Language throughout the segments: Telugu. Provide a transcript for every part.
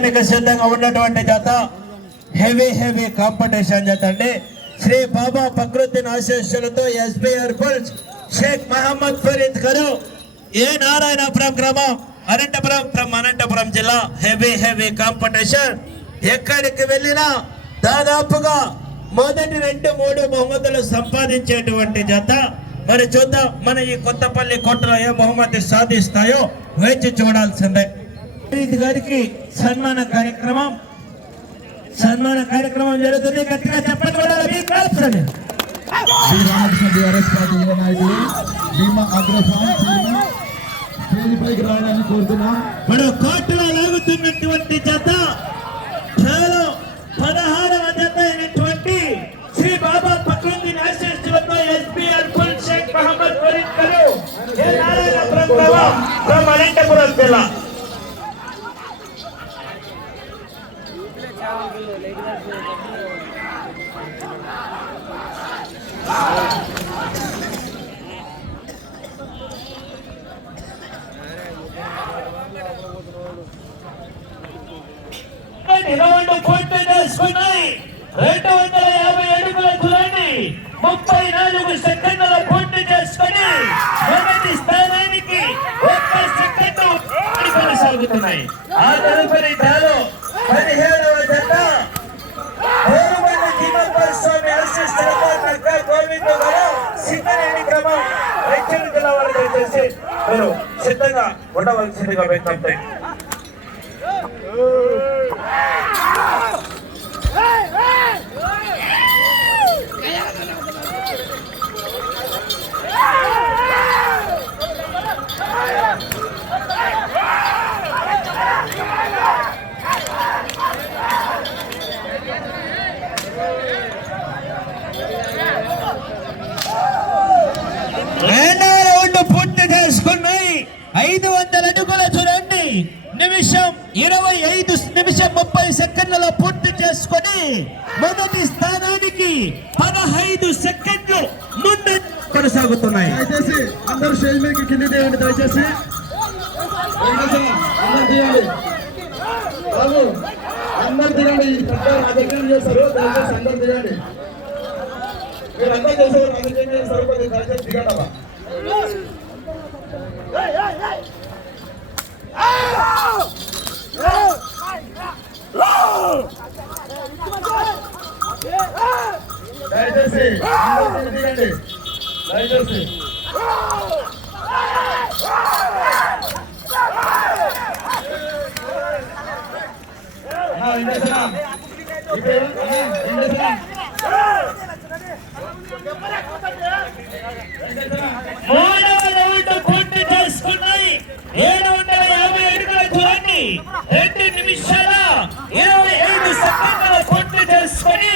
సిద్ధంగా ఉన్నటువంటి జత హెవీ హెవీ కాంపిటీషన్ జత అండి శ్రీ బాబా ప్రకృతిని ఆశీస్సులతో ఎస్బీఆర్ బుల్స్ షేక్ మహమ్మద్ ఫరీద్ గారు ఏ నారాయణపురం గ్రామం అనంతపురం అనంతపురం జిల్లా హెవీ హెవీ కాంపిటీషన్. ఎక్కడికి వెళ్ళినా దాదాపుగా మొదటి రెండు మూడు బహుమతులు సంపాదించేటువంటి జత. మరి చూద్దాం మన ఈ కొత్తపల్లి కోటలో ఏ బహుమతి సాధిస్తాయో వేచి చూడాల్సిందే. గారికి సన్మాన కార్యక్రమం సన్మాన కార్యక్రమం జరుగుతుంది. గట్టిగా చెప్పండి కూడా. శ్రీ రామకృష్ణ బీఆర్ఎస్ పార్టీ నాయకులు భీమా అగ్రఫామ్ చైర్మన్ రావాలని కోరుతున్నాం. కోర్టులో లాగుతున్నటువంటి జత కేవలం పదహారవ జత అయినటువంటి శ్రీ బాబా ఫుల్ షేక్ మహమ్మద్ ఫరీద్ గారు ఏ నారాయణపురం గ్రామం ఫ్రమ్ అనంతపురం జిల్లా రౌండ్ పూర్తి రెండు వందల యాభై అడుగుల దూరాన్ని ముప్పై నాలుగు సెకండ్ల పూర్తి చేసుకుని మొదటి స్థానానికి ఒక్క సెకండ్ కొనసాగుతున్నాయి. ఆ తదుపరి తాను పదిహేడవ జత స్వామి నక్క గోవింద సింగరేణి క్రమం జిల్లా వారు దయచేసి మీరు సిద్ధంగా ఉండవలసిందిగా వ్యక్తం రెండవ రౌండ్ పూర్తి చేసుకున్నాయి ఐదు వందల అడుగుల చూడండి నిమిషం ఇరవై ఐదు నిమిషం ముప్పై సెకండ్లలో పూర్తి చేసుకొని మొదటి స్థానానికి పదహైదు సెకండ్లు ముందు కొనసాగుతున్నాయి. దయచేసి అందరూ స్టేజ్ మీద కింది తీయండి దయచేసి. దయచేసి అందరూ బాబు అందరు తీయండి ఈ చేస్తారు దయచేసి అందరు తీయండి. మీరు అందరూ చేసేవారు రాజకీయం చేస్తారు కొద్దిగా దయచేసి దిగండి దయచేసి. అందరూ దిగండి దయచేసి అన్నా, ఇండస్ట్రీ. ఇక్కడ అన్నా, ఇండస్ట్రీ. మూడవ రౌండ్ పూర్తి చేసుకున్నాయి ఏడు వందల యాభై అడుగుల దూరాన్ని రెండు నిమిషాల ఇరవై ఐదు సెకండ్ల పూర్తి చేసుకొని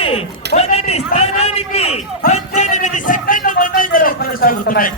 మొదటి స్థానానికి పద్దెనిమిది సెకండ్ల ముందంజలో కొనసాగుతున్నాయి.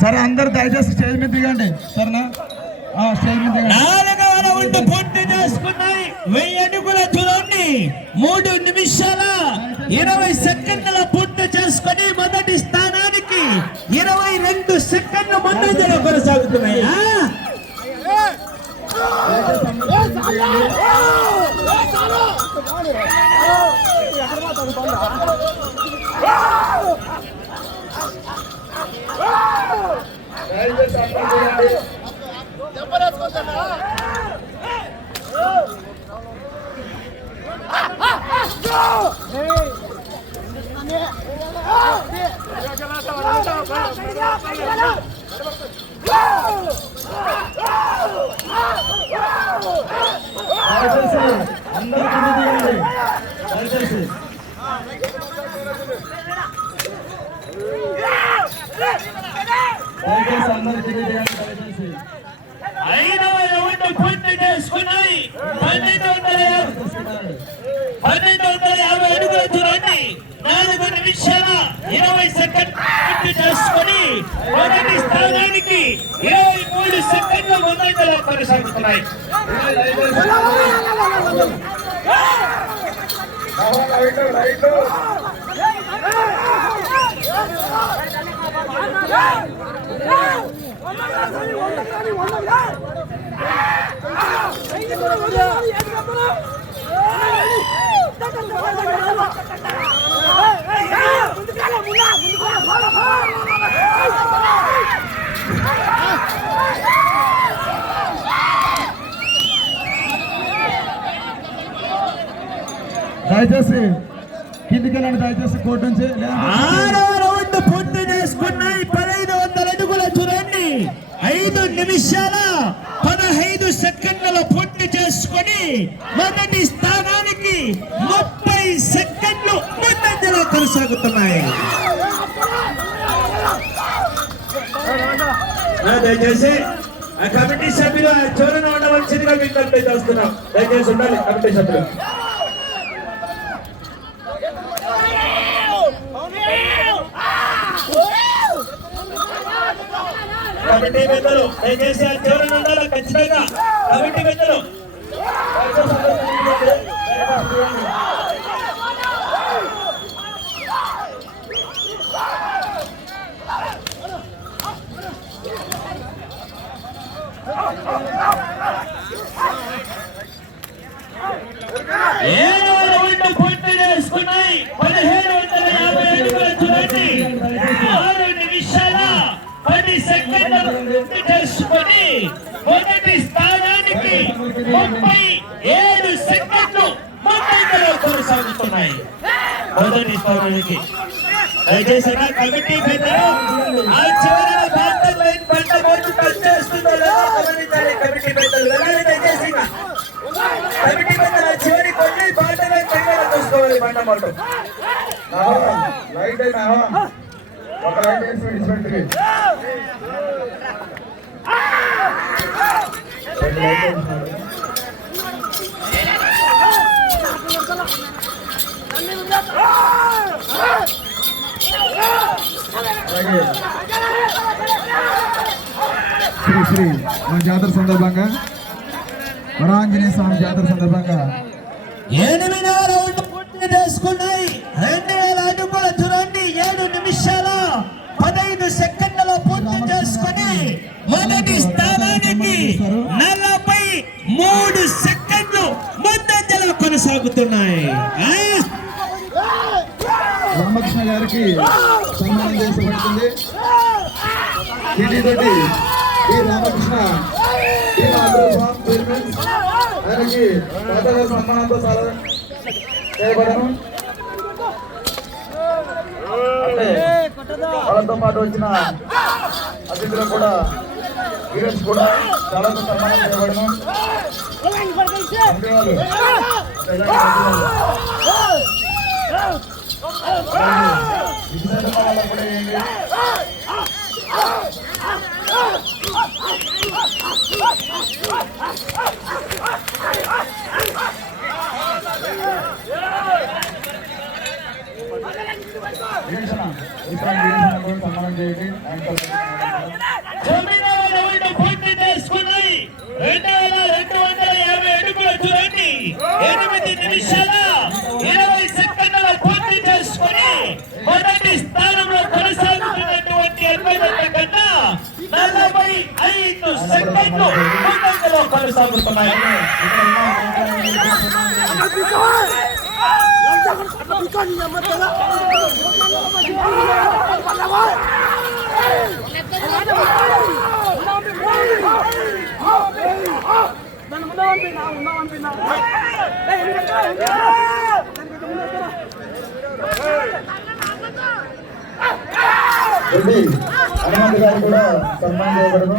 సరే అందరు దయచేసి స్టేజ్ మీద దిగండి. సరేనా? స్టేజ్ మీద దిగండి. పూర్తి చేసుకున్నాయి. వెయ్యి అడుగుల దూరాన్ని మూడు నిమిషాల ఇరవై సెకండ్ల పూర్తి చేసుకుని మొదటి స్థానానికి ఇరవై రెండు సెకండ్లు ముందంజలో కొనసాగుతున్నాయి. ఆ? దయచేసి అందరూ దిగండి దయచేసి దయచేసి అందరూ దయచేసి ఐదవ రౌండ్ పూర్తి చేసుకున్నాయి పన్నెండు వందల. పన్నెండు వందల యాభై అడుగుల దూరాన్ని నాలుగు నిమిషాల ఇరవై సెకండ్ పూర్తి చేసుకొని మొదటి స్థానానికి ఇరవై మూడు సెకండ్ల ముందంజలో కొనసాగుతున్నాయి. దయచేసి కిందికి వెళ్ళండి దయచేసి కోర్టు నుంచి నిమిషాల పదహైదు సెకండ్ల పూర్తి చేసుకొని మొదటి స్థానానికి ముప్పై సెకండ్లు ముందంజలో కొనసాగుతున్నాయి. దయచేసి కమిటీ సభ్యులు ఆ ఉండవలసిందిగా విజ్ఞప్తి చేస్తున్నాం. దయచేసి ఉండాలి కమిటీ సభ్యులు. కమిటీ పెద్దలు దయచేసి ఆ ఉండాలి ఖచ్చితంగా కమిటీ పెద్దలు. దయచేసి కమిటీ పెద్దలు ఆ చివరన బాటల్ లైన్ పంట టచ్ చేస్తుందో గమనించాలి కమిటీ పెద్దలు. దయచేసి కమిటీ పెద్దలు ఆ చివరి కొన్ని చూసుకోవాలి లైట్ అయినా ఒక లైట్ వేసి అలాగే శ్రీ శ్రీ మన జాతర సందర్భంగా వరాంజనేయ స్వామి జాతర సందర్భంగా. ఎనిమిదవ రౌండ్ పూర్తి చేసుకున్నాయి. రెండు వేల అడుగుల దూరాన్ని ఏడు నిమిషాల పదహైదు సెకండ్లలో పూర్తి చేసుకుని మొదటి స్థానానికి నలభై మూడు సెకండ్లు ముందంజలో కొనసాగుతున్నాయి. గారికి సన్మానం చేసబడుతుంది. దీనితోటి ఈ రామకృష్ణ ఆయనకి సన్మానంతో చేయబడను అంటే వాళ్ళతో పాటు వచ్చిన అతిథులు కూడా ఈరోజు కూడా చాలా సన్మానం చేయబడను అంటే వాళ్ళు ఇటు వాళ్ళకు కూడా ఏంటి గిరీశన, ఈసారి గిరీశన కూడా సన్మానం చేయండి ఆయన తరపున. తొమ్మిదవ రౌండ్ పూర్తి చేసుకున్నాయి రెండు వేల రెండు వందల యాభై అడుగుల దూరాన్ని ఎనిమిది నిమిషాల ఇరవై సెకండ్ల పూర్తి చేసుకుని మొదటి స్థానంలో కొనసాగుతున్నటువంటి అద్భుత కన్నా నలభై ఐదు సెకండ్లు ముందంజలో కొనసాగుతున్నాయి. ఇక్కడ గారు కూడా సన్మానం చేయబడను.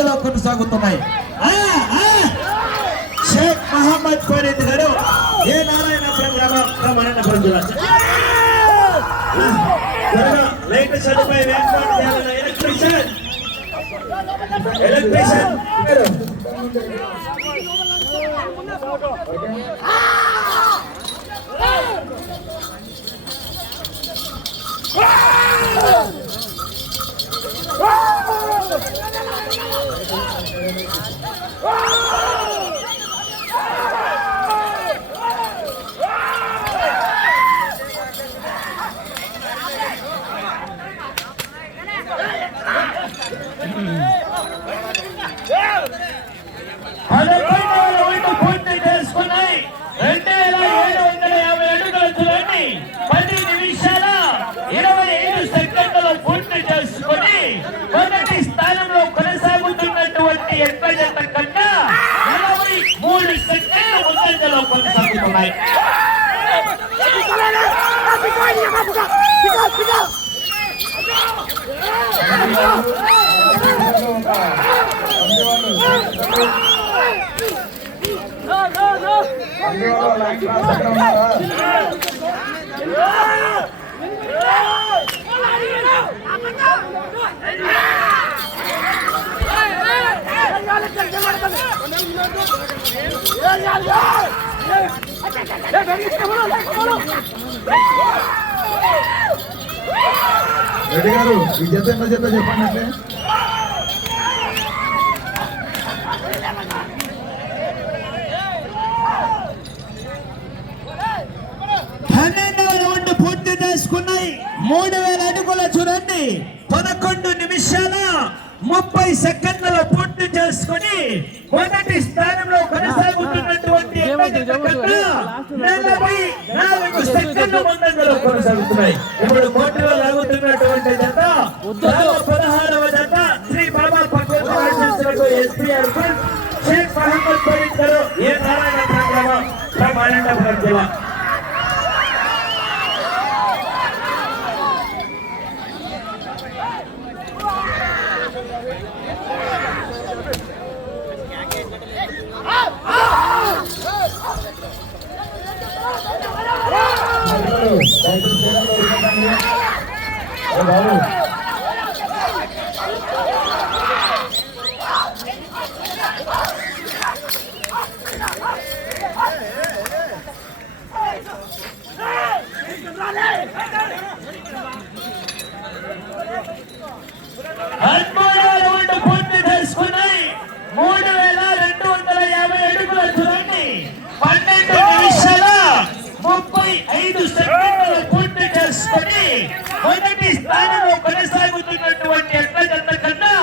సెకండ్ల కొనసాగుతున్నాయి. షేక్ మహమ్మద్ ఫరీద్ గారు ఏ నారాయణపురం గ్రామం జిల్లా లైట్ సదుపాయం ఏర్పాటు చేయాలన్న ఎలక్ట్రీషియన్. ఎలక్ట్రీషియన్. పది నిమిషాల ఇరవై ఐదు సెకండ్లలో పూర్తి చేసుకొని మొదటి quân sang khu vực này Hãy subscribe cho kênh Ghiền Mì Gõ Để không bỏ lỡ những video hấp dẫn Reddy గారు ఈ జత ఎంత జత చెప్పండి అంటే? పూర్తి చేసుకున్నాయి. మూడు వేల అడుగుల చూడండి. పదకొండు నిమిషాల ముప్పై సెకండ్ల పూర్తి చేసుకుని మొదటి స్థానంలో కొనసాగుతున్నటువంటి ఎడ్ల జత కన్నా నలభై నాలుగు సెకండ్ల ముందంజలో కొనసాగుతున్నాయి. ఇప్పుడు కోర్టులో లాగుతున్నటువంటి జత పదహారవ జత శ్రీ బాబా పక్కన ఎస్పీఆర్ షేక్ మహమ్మద్ ఫరీద్ గారు ఏ నారాయణ గ్రామం ప్రమాణపురం జిల్లా ఏ బాబు పదమూడవ రౌండ్ పూర్తి చేసుకున్నాయి మూడు వేల రెండు వందల యాభై అడుగుల చూడండి పన్నెండు నిమిషాల ముప్పై ఐదు సెకండ్లు పూర్తి చేసుకొని మొదటి స్థానంలో కొనసాగుతున్నటువంటి ఎట్ల జత కన్నా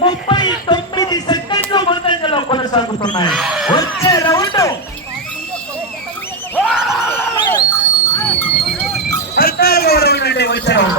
ముప్పై తొమ్మిది సెకండ్లు ముందంజలో కొనసాగుతున్నాయి వచ్చే రౌండ్ వచ్చే రౌండ్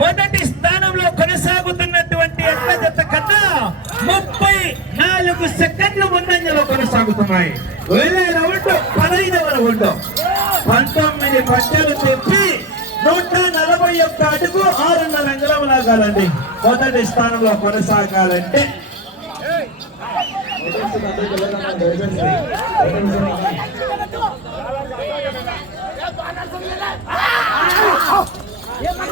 మొదటి స్థానంలో కొనసాగుతున్నటువంటి ఎడ్ల జత కన్నా ముప్పై నాలుగు సెకండ్లు ముందంజలో కొనసాగుతున్నాయి. వేరే రౌండ్ పదహైదవ రౌండ్. పంతొమ్మిది పట్టలు తెప్పి నూట నలభై ఒక్క అడుగు ఆరున్నర అంగుళం లాగాలండి మొదటి స్థానంలో కొనసాగాలంటే.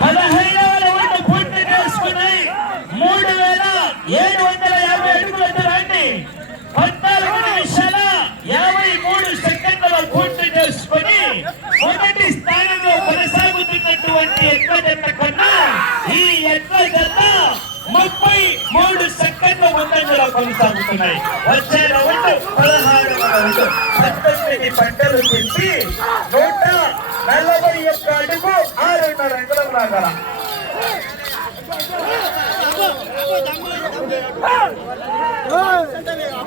పదహైదవ రౌండ్ పూర్తి చేసుకుని మూడు వేల ఏడు వందల యాభై అడుగుల దూరాన్ని పద్నాలుగు నిమిషాల యాభై మూడు సెకండ్ల పూర్తి చేసుకుని మొదటి స్థానంలో కొనసాగుతున్నటువంటి ఎట్ల జత కన్నా ఈ ఎట్ల జత ముప్పై మూడు సెకండ్ల ముందంజలో కొనసాగుతున్నాయి. వచ్చే రౌండ్ పదహారవ రౌండ్. పంతొమ్మిది పంటలు తిప్పి నూట నలభై ఒక్క అడుగు ఆరున్నర అంగుళం రాగల సమయం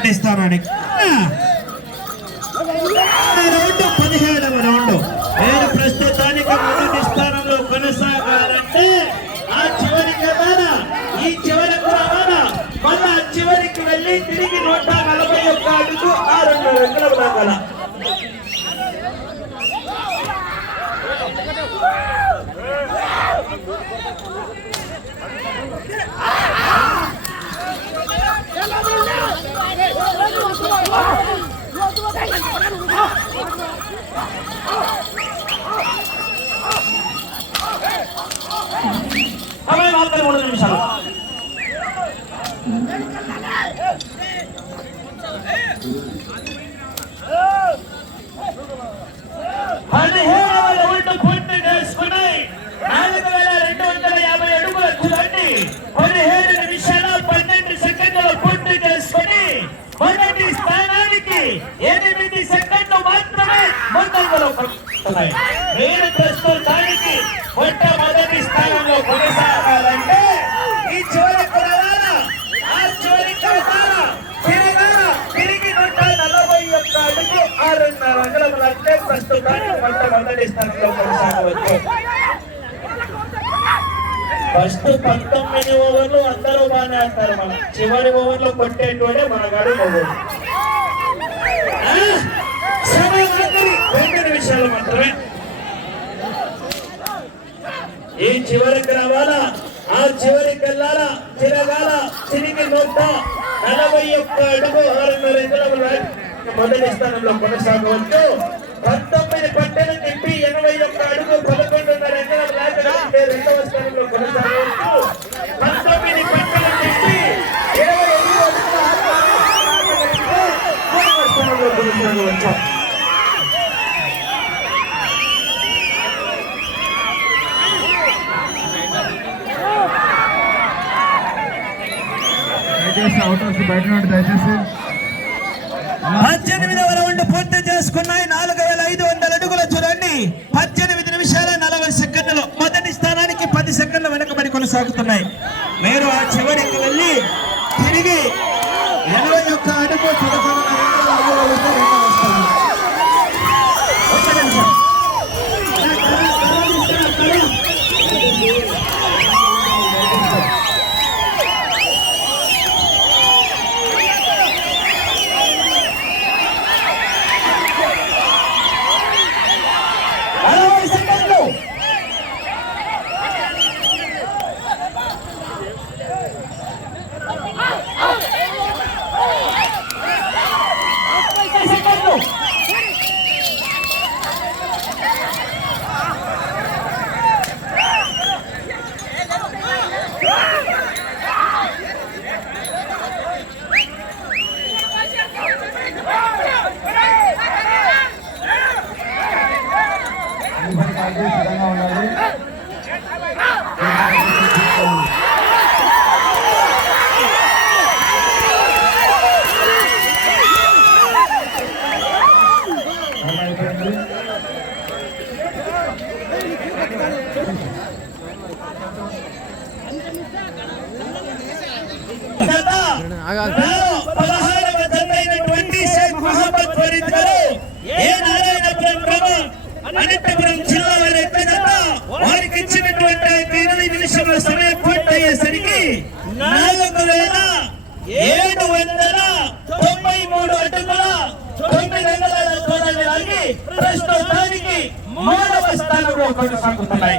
మొదటి స్థానానికి రౌండ్ పదిహేడవ రౌండ్. నేను ప్రస్తుతానికి మొదటి స్థానంలో కొనసాగాలంటే ఆ చివరికి రావాలా ఈ చివరికి రావాలా మళ్ళా చివరికి వెళ్ళి తిరిగి నూట నలభై ఒక్క అడుగు ఆ రెండు రెండులకు రాగల Ah! మాత్రం మూడు నిమిషాలు పదిహేడవ రౌండ్ పూర్తి చేసుకుని నాలుగు వేల రెండు వందల యాభై అడుగుల దూరాన్ని పదిహేడు నిమిషాల పన్నెండు సెకండ్లు పూర్తి చేసుకుని మొదటి స్థానానికి ఎనిమిది సెకండ్లు మాత్రమే ముందంజలో కొనసాగుతున్నాయి. మీరు ప్రస్తుతానికి మొట్టమొదటి స్థానంలో కొనసాగాలంటే ఈ చివరి ఆ చివరికి రావాలా తిరగాల తిరిగి నూట నలభై ఒక్క అడుగు ఆరున్నర ప్రస్తుతానికి మొట్టమొదటి స్థానంలో కొనసాగవచ్చు. ఫస్ట్ పంతొమ్మిది ఓవర్లు అందరూ బాగానే ఆడతారు మనం. చివరి ఓవర్లో కొట్టేటువంటి మన గారు ఓవర్ అవకాశాలు మాత్రమే. ఈ చివరికి రావాలా? ఆ చివరికి వెళ్ళాలా? తిరగాల? తిరిగి నూట నలభై ఒక్క అడుగు ఆరున్నర ఎకరాల మొదటి స్థానంలో కొనసాగవచ్చు పంతొమ్మిది పట్టెలు తిప్పి ఎనభై ఒక్క అడుగు పదకొండున్నర ఎకరాల లేకపోతే రెండవ స్థానంలో కొనసాగవచ్చు పంతొమ్మిది పట్టెలు తిప్పి ఇరవై ఎనిమిది అడుగుల స్థానంలో కొనసాగవచ్చు దయచేసి అవుటర్స్ బయట నుండి దయచేసి. పద్దెనిమిదవ రౌండ్ పూర్తి చేసుకున్నాయి. నాలుగు వేల ఐదు వందల అడుగుల చూడండి పద్దెనిమిది నిమిషాల నలభై సెకండ్లు మొదటి స్థానానికి పది సెకండ్ల వెనకబడి కొనసాగుతున్నాయి. మీరు ఆ చివరికి వెళ్ళి తిరిగి ఎనభై ఒక్క అడుగు పదకొండున్నర అడుగుల అడుగుల వద్ద రెండవ స్థానం. ఒక్క నిమిషం. నలభై సెకండ్లు పదహారవ జత అయినటువంటి షేక్ మహమ్మద్ ఫరీద్ గారు ఏ నారాయణపురం గ్రామం అనంతపురం జిల్లా వారి యొక్క జత వారికి ఇచ్చినటువంటి ఆ యొక్క ఇరవై నిమిషముల సమయం పూర్తయ్యేసరికి నాలుగు వేల ఏడు వందల తొంభై మూడు అడుగుల తొమ్మిది వందల దూరాన్ని లాగి ప్రస్తుతానికి మూడవ స్థానంలో కొనసాగుతున్నాయి